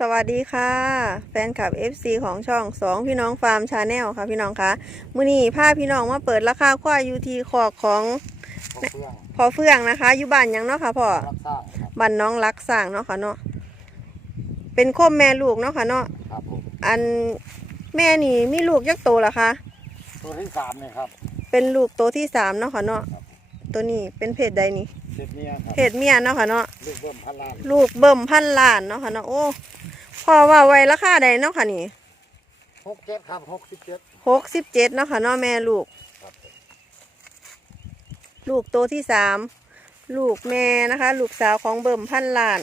สวัสดีค่ะ แฟนคลับ FC ของช่องสองพี่น้องฟาร์มชาแนลค่ะพี่น้องคะมื้อนี้พาพี่น้องมาเปิดราคาควายยูทีคอกของพวกเครื่องพ่อเฟื่องนะคะอยู่บ้านหยังเนาะค่ะพ่อรับสร้างครับบ้านน้องรักสร้างเนาะค่ะเนาะเป็นโคมแม่ลูกเนาะค่ะเนาะครับผมอันแม่นี่มีลูกยักโตละคะตัวที่สามเนี่ยครับ เป็นลูกโตที่สามเนาะค่ะเนาะ ตัวนี้เป็นเพศใดนี่เจ็ดเนี่ยครับเพศเมียเนาะค่ะเนาะลูกเบิ้มพันล้านลูกเบิ่มพันล้านเนาะค่ะเนาะโอ้พ่อว่าไว้ราคาใดเนาะค่ะนี่หกเจ็ดครับหกสิบเจ็ดหกสิบเจ็ดเนาะค่ะเนาะแม่ลูกครับผมลูกโตที่สามลูกแม่นะคะ ลูกสาวของเบิ่มพันล้าน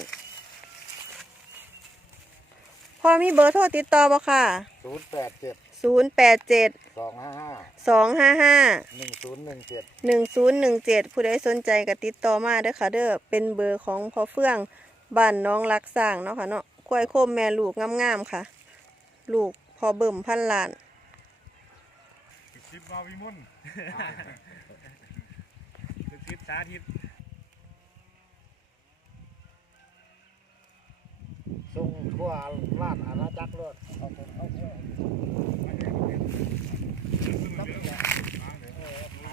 พ่อมีเบอร์โทรติดต่อบ่ค่ะศูนย์แปดเจ็ดศูนย์แปดเจ็ดสองห้าห้า สองห้าห้าหนึ่งศูนย์หนึ่งเจ็ดหนึ่งศูนย์หนึ่งเจ็ดผู้ใดสนใจก็ติดต่อมาเด้อค่ะเด้อเป็นเบอร์ของพ่อเฟื่องบ้านน้องรักสร้างเนาะค่ะเนาะควายโคมแม่ลูกงามๆค่ะ ลูกพอเบิ่มพันล้านคลิปบาวิมุนคลิปสาธิตส่งทั่วราชอาณาจักรเลยเอาคนเอาเพื่อน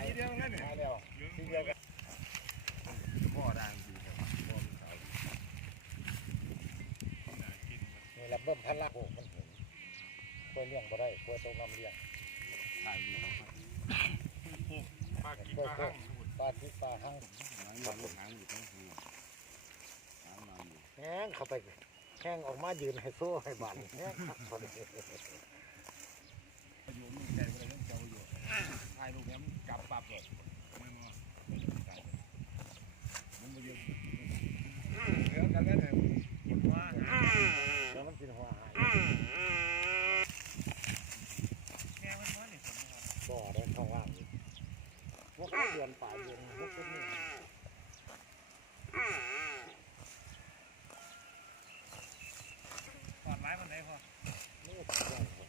ทีเดียวงั้นเนี่ย มาแล้วที่เดียวกัน พ่อดังดีครับพ่อเป็นสาว นี่มพันละโอ้มันเห็นกล้วยเลี้ยงบ่ได้กล้วยต้มน้ำเลี้ยงถ่ายีปลากินป้าหั่งปลาทิปลาหั่งหางหางอยู่ทั้งหูหางมาอยู่แห้งเข้าไปแห้งออกมายืนให้โซ่ให้บานแห้งครับอดี อยู่มึงใจไปเลยเจ้าอยู่ถ่ายรูปนี้มันกลับปับเลยไม่มอมันมาเยอะเดี๋ยวกันแล้วเนี่ยกินว่า แล้วมันกินหัวหาย แม่มันมันเนี่ย บ่อได้ข้างล่างอยู่ว่าเขาเดือนปลายเดือนหกสิบนี่ ก่